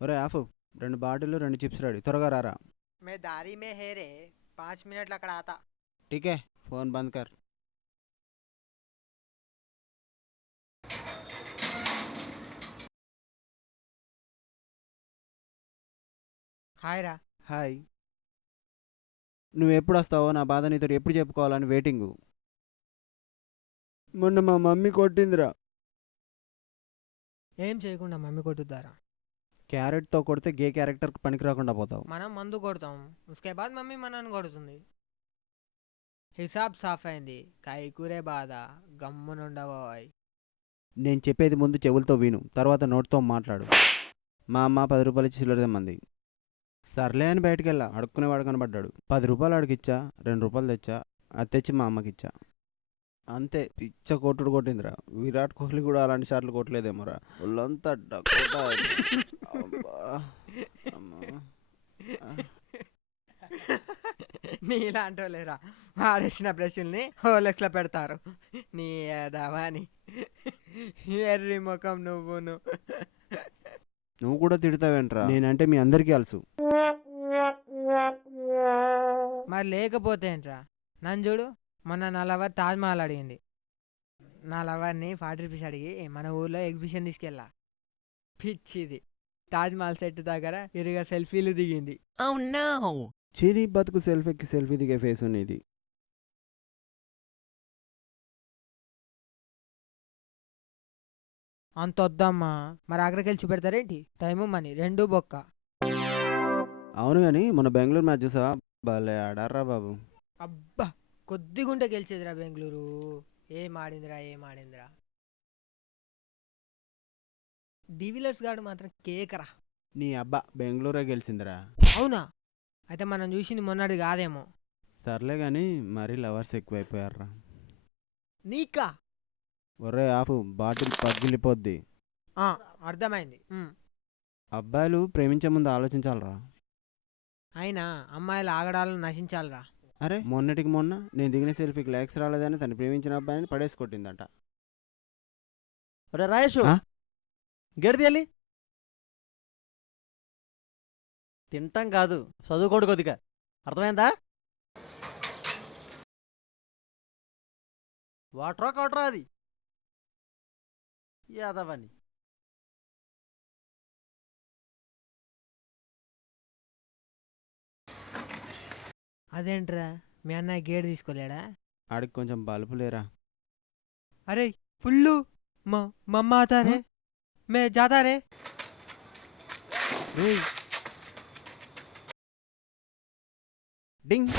ఒరే of, 2 బాటిల్లు 2 chips ready, త్వరగా రారా. मैं दारी में है रे, 5 मिनट लकड़ा आता. ఠీకే, ఫోన్ బంద్ కర్. हाय रा. హాయ్. నువ్వు ఎప్పుడు వస్తావో నా బాధ నీతో ఎప్పుడు చెప్పుకోవాలని వెయిటింగు. మొన్న మా మమ్మీ కొట్టిందిరా. ఏం చేయకుండా మమ్మీ కొట్టుద్దారా. క్యారెట్తో కొడితే గే క్యారెక్టర్కి పనికి రాకుండా పోతావు. మనం మందు కొడతాం, ఉస్కే బాద్ మమ్మీ మనని కొడుతుంది. హిసాబ్ సాఫ్ అయింది, కైకూరే బాధ, గమ్మునుండబోయ్. నేను చెప్పేది ముందు చెవులతో విను, తర్వాత నోటితో మాట్లాడు. మా అమ్మ 10 రూపాయలు ఇచ్చి చిల్లర తెమ్మంది. సర్లే అని బయటికి వెళ్ళా. అడుక్కునేవాడు కనబడ్డాడు. 10 రూపాయలు అడిగిచ్చా, 2 రూపాయలు తెచ్చా. అది తెచ్చి మా అమ్మకిచ్చా. అంతే, పిచ్చ కొట్టుడు కొట్టిందిరా. విరాట్ కోహ్లీ కూడా అలాంటి షాట్లు కొట్టలేదేమోరా. ఒళ్ళంతా డకోటా. అబ్బా, అమ్మా. నీలాంటో లేరా, వాడేసిన బ్రష్ల్ని హోలెక్స్లో పెడతారు. నీ ఏదావాని ఎర్రి ముఖం నువ్వును. నువ్వు కూడా తిడతావేంట్రా? నేనంటే మీ అందరికీ అలుసు. మరి లేకపోతే ఏంట్రా? నన్ను చూడు, మొన్న నా లవర్ తాజ్మహల్ అడిగింది. నా లవర్ని 40 రూపీస్ అడిగి మన ఊర్లో ఎగ్జిబిషన్ తీసుకెళ్ళా. పిచ్చిది, తాజ్మహల్ సెట్ దగ్గర ఇరుగా సెల్ఫీలు దిగింది. చీనీ బతుకు సెల్ఫీకి సెల్ఫీ దిగే ఫేస్ ఉన్నది. అంత వద్దమ్మా, మరి అక్కడికెళ్ళి చూపెడతారేంటి? టైము మనీ రెండు బొక్క. అవును కానీ మన బెంగళూరు మ్యాచ్ చూసావా? భలే ఆడారా బాబు. అబ్బా, కొద్దిగుంటే గెలిచేదిరా బెంగళూరు. ఏం ఆడిందిరా. డివిలర్స్ గాడు మాత్రం కేకరా. నీ అబ్బా, బెంగళూరే గెలిచిందిరా. అవునా? అయితే మనం చూసింది మొన్నటి కాదేమో. సర్లే కానీ మరీ లవర్స్ ఎక్కువైపోయారా. నీకా? ఒరే ఆపు, బాటిల్ పగిలిపోద్ది. అర్థమైంది. అబ్బాయిలు ప్రేమించే ముందు ఆలోచించాలరా. అయినా అమ్మాయిలు ఆగడాలను నశించాలిరా. అరే, మొన్నటికి మొన్న నేను దిగిన సెల్ఫీకి లైక్స్ రాలేదని తను ప్రేమించిన అబ్బాయిని పడేసి కొట్టిందట. ఒరే రాయేషు, ఆ? గెడిది తింటాం కాదు, చదువుకోడు కొద్దిగా. అర్థమైందా? వాటరా కావటరా అది యాదవని. అదేంట్రా, మీ అన్నయ్య గేట్ తీసుకోలేడా? ఆడికి కొంచెం బలుపు లేరా. అరే ఫుల్లు మమ్మ ఆతారే, మే జాతా రే. డింగ్.